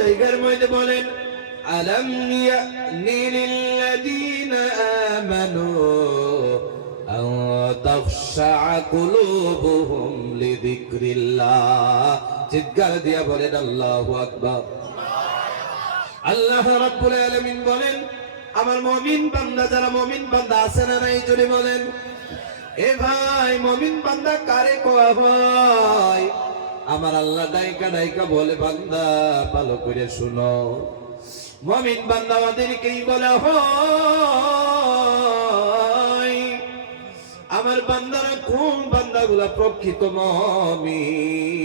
জায়গার মধ্যে বলেন আলাম ইয়ানি লিল্লাযীনা আমানু আন তাখশা কুলুবুহুম লিযিকরিল্লাহ। চিৎকার দিয়া বলেন আল্লাহু আকবার। আল্লাহ রাব্বুল আলামিন বলেন আমার মুমিন বান্দা, যারা মুমিন বান্দা আছে না নাই জোরে বলেন। এ ভাই মুমিন বান্দা কারে কোয়া হয়? আমার আল্লাহ ডাইকা ডাইকা বলে বান্দা ভালো করে শুনো, মুমিন বান্দা আমাদেরকেই বলা হয়। আমার বান্দারা কোন বান্দাগুলা প্রকৃত মুমিন?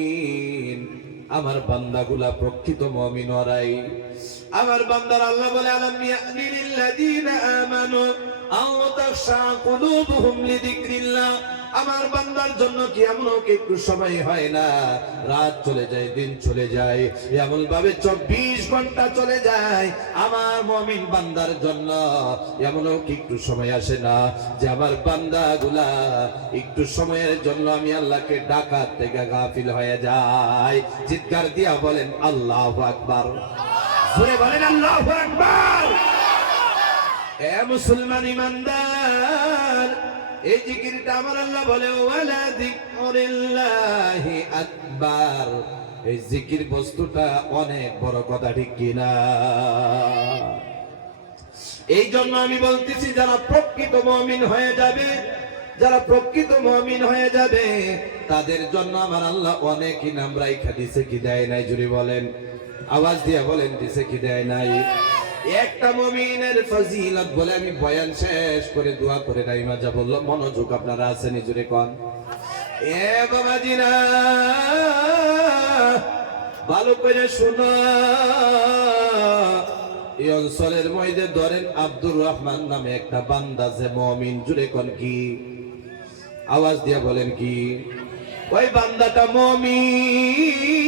আমার বান্দাগুলা প্রকৃত মুমিন ওরাই। আমার বান্দার আল্লাহ বলে আলাম ইয়ানি লিল্লাযীনা আমানু আন তাখশা কুলুবুহুম লিযিকরিল্লাহ। আমার বান্দার জন্য কি এমন একটু সময় হয় না? রাত চলে যায়, দিন চলে যায়, এমন ভাবে 24 ঘন্টা চলে যায়। আমার মুমিন বান্দার জন্য এমন একটু সময় আসে না যে আমার বান্দাগুলা একটু সময়ের জন্য আমি আল্লাহকে ডাকার থেকে গাফিল হয়ে যায়। চিৎকার দিয়া বলেন আল্লাহু আকবার। জোরে বলেন আল্লাহু আকবার। এ মুসলমান ইমানদার, এই জিকিরটা আমার আল্লাহ বলে ওয়ালা যিকরুল্লাহি আকবার। এই জিকির বস্তুটা অনেক বড় কথা, ঠিক কিনা? এই জন্য আমি বলতেছি যারা প্রকৃত মুমিন হয়ে যাবে, যারা প্রকৃত মুমিন হয়ে যাবে তাদের জন্য আমার আল্লাহ অনেক ইনাম রাইখা দিছে, কি দেয় নাই? জুরি বলেন, আওয়াজ দিয়া বলেন দিছে কি দেয় নাই? একটা মুমিনের ফজিলত বলে আমি বয়ান শেষ করে দোয়া করে নাই মাজা বললো। মনোযোগ আপনারা আছেন জুরে কোন? এ বাবাজিরা ভালো করে শোনো। এই অঞ্চলের মধ্যে ধরেন আব্দুর রহমান নামে একটা বান্দা যে মুমিন, জুরে কোন কি? আওয়াজ দিয়া বলেন কি? ওই বান্দাটা মুমিন,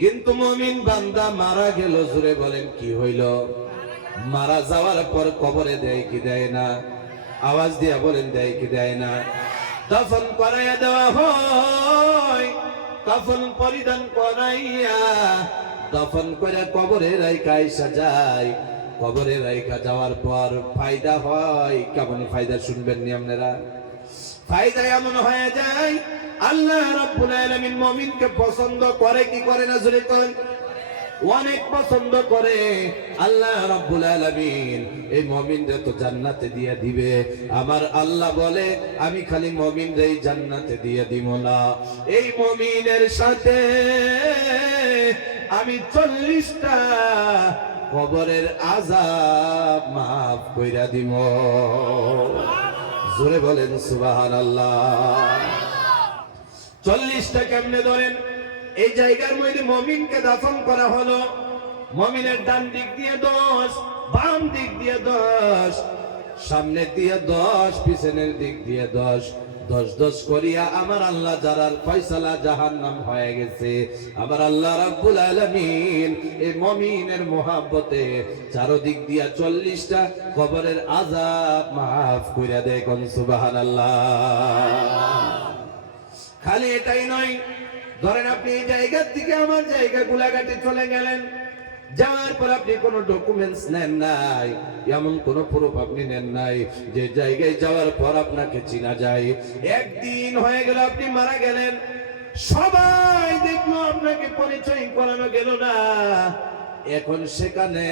কিন্তু মুমিন বান্দা মারা গেল। জুরে বলেন কি হইল? মারা যাওয়ার পর কবরে দেয় কি দেয় না? আওয়াজ দিয়া বলেন দেয় কি দেয় না? দফন করাইয়া দেওয়া হয়, কাফন পরিধান করাইয়া দফন করে কবরে রাইখা আইসা যায়। কবরে রাইখা যাওয়ার পর ফায়দা হয় কেমন? ফায়দা শুনবেন নি আপনারা? ফায়দা এমন হয়ে যায় আল্লাহ রাব্বুল আলামিন মুমিনকে পছন্দ করে কি করে না? জোরে কোন? অনেক পছন্দ করে। আল্লাহ রাব্বুল আলামিন এই মুমিনদের তো জান্নাতে দিয়ে দিবে। আমার আল্লাহ বলে আমি খালি মুমিনদের জান্নাতে দিয়ে দিব না, এই মুমিনের সাথে আমি 40টা কবরের আযাব মাফ কইরা দিব। জোরে বলেন সুবহানাল্লাহ। 40টা কেমনে ধরেন? এই জায়গার মধ্যে মুমিনকে দাফন করা হলো। মুমিনের ডান দিক দিয়ে 10, বাম দিক দিয়ে 10, সামনের দিয়ে 10, পিছনের দিক দিয়ে 10, 10 10 করিয়া আমার আল্লাহ যারার ফয়সালা জাহান্নাম হয়ে গেছে, আমার আল্লাহ রাব্বুল আলামিন এই মুমিনের মোহাব্বতে চারদিক দিয়া 40টা কবরের আযাব মাফ কইরা দেয়। কোন সুবহানাল্লাহ। খালি এটাই নয়, ধরেন আপনি এই জায়গা থেকে আমার জায়গা গোলাঘাটে চলে গেলেন, যাওয়ার পর আপনি কোনো ডকুমেন্টস নেন নাই, এমন কোনো প্রুফ আপনি নেন নাই যে জায়গায় যাওয়ার পর আপনাকে চিনা যায়। একদিন হয়ে গেল আপনি মারা গেলেন, সবাই দেখলো আপনাকে পরিচয় করানো গেল না। এখন সেখানে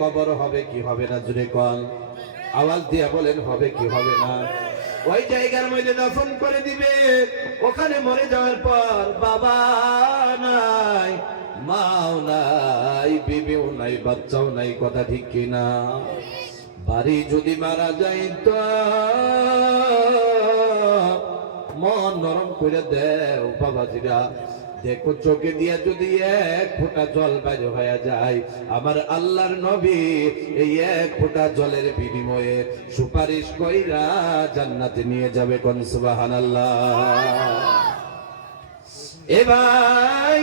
কবর হবে কি হবে না? জুড়ে কোন? আওয়াজ দিয়া বলেন হবে কি হবে না? ওই জায়গার মধ্যে দাফন করে দিবে। ওখানে মরে যাওয়ার পর বাবা নাই, মাও নাই, বিবিও নাই, বাচ্চাও নাই, কথা ঠিক কিনা? বাড়ি যদি মারা যাইত মন নরম করে দেও বাবাজিরা। দেখো চোখে দিয়া যদি 1 ফোঁটা জল বাইর হয়ে যায়, আমার আল্লাহর নবী এই 1 ফোঁটা জলের বিনিময়ে সুপারিশ কইরা জান্নাতে নিয়ে যাবে। কোন সুবহানাল্লাহ। এ ভাই,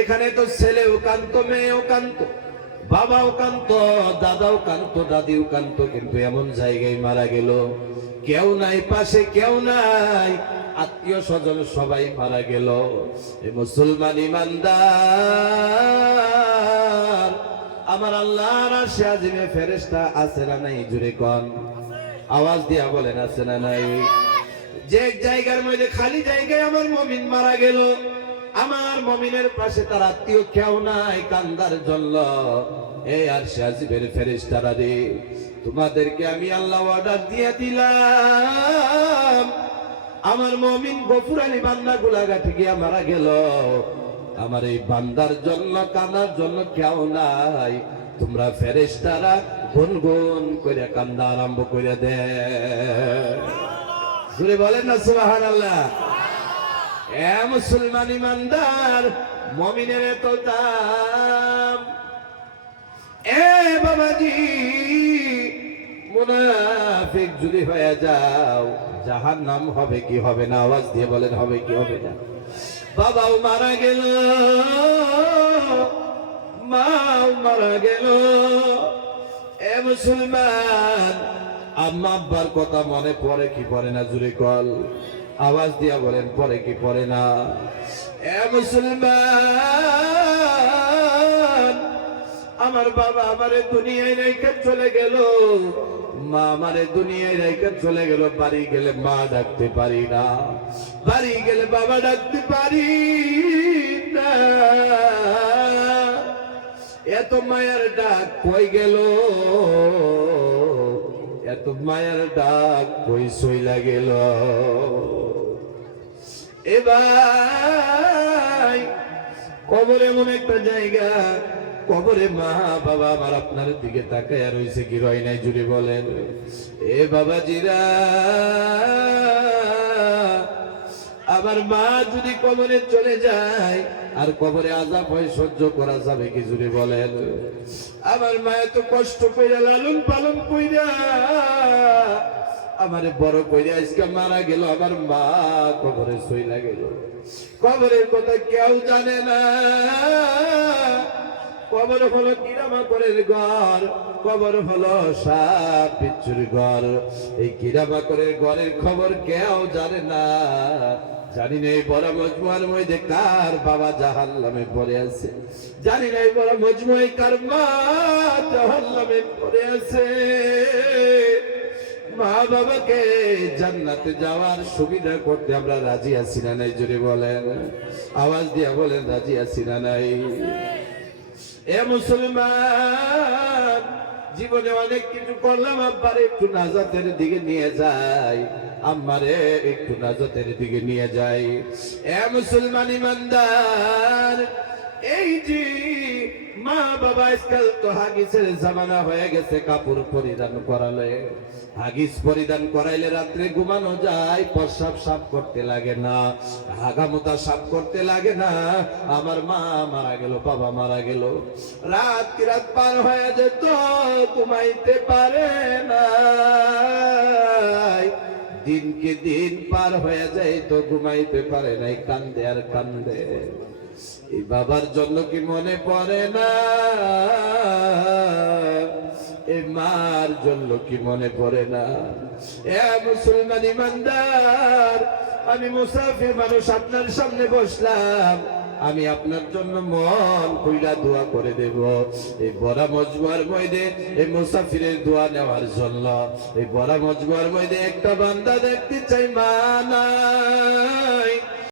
এখানে তো ছেলেও কান্ত, মেয়েও কান্ত, বাবাও কান্ত, দাদাও কান্ত, দাদিও কান্ত, কিন্তু এমন জায়গায় মারা গেল কেউ নাই পাশে, কেউ নাই। আত্মীয় স্বজন সবাই মারা গেল। এই মুসলমান ইমানদার আমার আল্লাহর আরশে আজিমে ফেরেশতা আছে না নাই? জুরে কোন, আওয়াজ দিয়া বলেন আছে না নাই? যে জায়গার মধ্যে খালি জায়গায় আমার মুমিন মারা গেল, আমার মুমিনের পাশে তার আত্মীয় কেউ নাই কান্দার জন্য, এই আরশে আজিমের ফেরেশতারা রে, তোমাদেরকে আমি আল্লাহ অর্ডার দিয়ে দিলাম, আমার মুমিন গফুর আলী বান্দা গুলাঘাটে গিয়া মারা গেল, আমার এই বান্দার জন্য কান্নার জন্য কেউ নাই, তোমরা ফেরেশতারা গুনগুন করে কান্না আরম্ভ করে দে। জোরে বলেন না সুবহানাল্লাহ। এ মুসলমান ইমানদার, মুমিনের এত দাম। এ বাবাজি, মুনাফিক যদি হয়ে যাও জাহান্নাম হবে কি হবে না? আওয়াজ দিয়ে বলেন হবে কি হবে না? বাবাও মারা গেল, মাও মারা গেল। এ মুসলমান, আম্মা আব্বার কথা মনে পড়ে কি পড়ে না? জুরে কল, আওয়াজ দিয়া বলেন পড়ে কি পড়ে না? এ মুসলমান, আমার বাবা আমারে দুনিয়ায় রেখে চলে গেল, মা আমারে দুনিয়ায় রেখে চলে গেল, বাড়ি গেলে মা ডাকতে পারি না, বাড়ি গেলে বাবা ডাকতে পারি না। এত মায়ের ডাক কই গেল, এত মায়ের ডাক কই সইলা গেল। এবার কবর এমন একটা জায়গা, কবরে মা বাবা আমার আপনার দিকে তাকায় রইছে কি রয় নাই? জুড়ে বলেন। এ বাবাজিরা, আমার মা যদি কবরে চলে যায় আর কবরে আযাব হয়, সহ্য করা যাবে কি? জুড়ে বলেন। আমার মা এত কষ্ট কইরা লালন পালন কইরা আমারে বড় কইরা আজকে মারা গেল, আমার মা কবরে সইলা গেল। কবরের কথা কেউ জানে না। কবর হলো কিরামাকরের ঘর, কবর হলো সাপ বিচ্ছুর ঘর। এই কিরামাকরের ঘরের খবর কেউ জানে না। জানি না এই বড় মজমুয়ার মধ্যে কার বাবা জাহান্নামে পড়ে আছে, জানি না এই বড় মজমুয়ায় কার মা জাহান্নামে পড়ে আছে। মা বাবাকে জান্নাতে যাওয়ার সুবিধা করতে আমরা রাজি আছি না নাই? জোরে বলেন, আওয়াজ দিয়া বলেন রাজি আছি না নাই? এ মুসলমান, জীবনে অনেক কিছু করলাম, আব্বারে একটু নাজাতের দিকে নিয়ে যাই, আম্মারে একটু নাজাতের দিকে নিয়ে যাই। এ মুসলমান ইমানদার, এই যে মা বাবা আজকাল তো হাগিসের জামানা হয়ে গেছে, কাপড় পরিধান করালে, হাগিস পরিধান করাইলে রাত্রে ঘুমানো যায়, প্রস্রাব সাফ করতে লাগে না, হাগামোতা সাফ করতে লাগে না। আমার মা মারা গেল, বাবা মারা গেল, রাত কি রাত পার হয়ে যেত, ঘুমাইতে পারে না, দিনকে দিন পার হয়ে যায় তো ঘুমাইতে পারে নাই, কান্দে আর কান্দে। এই বাবার জন্য কি মনে পড়ে না? এই মার জন্য কি মনে পড়ে না? এ মুসলমান ইমানদার, আমি মুসাফির মানুষ, আপনার সামনে বসলাম, আমি আপনার জন্য মন কইলা দোয়া করে দেব। এই বড় মজমুয়ার মধ্যে এই মুসাফিরের দোয়া নেওয়ার জন্য, এই বড় মজমুয়ার মধ্যে একটা বান্দা দেখতে চাই, মা নাই,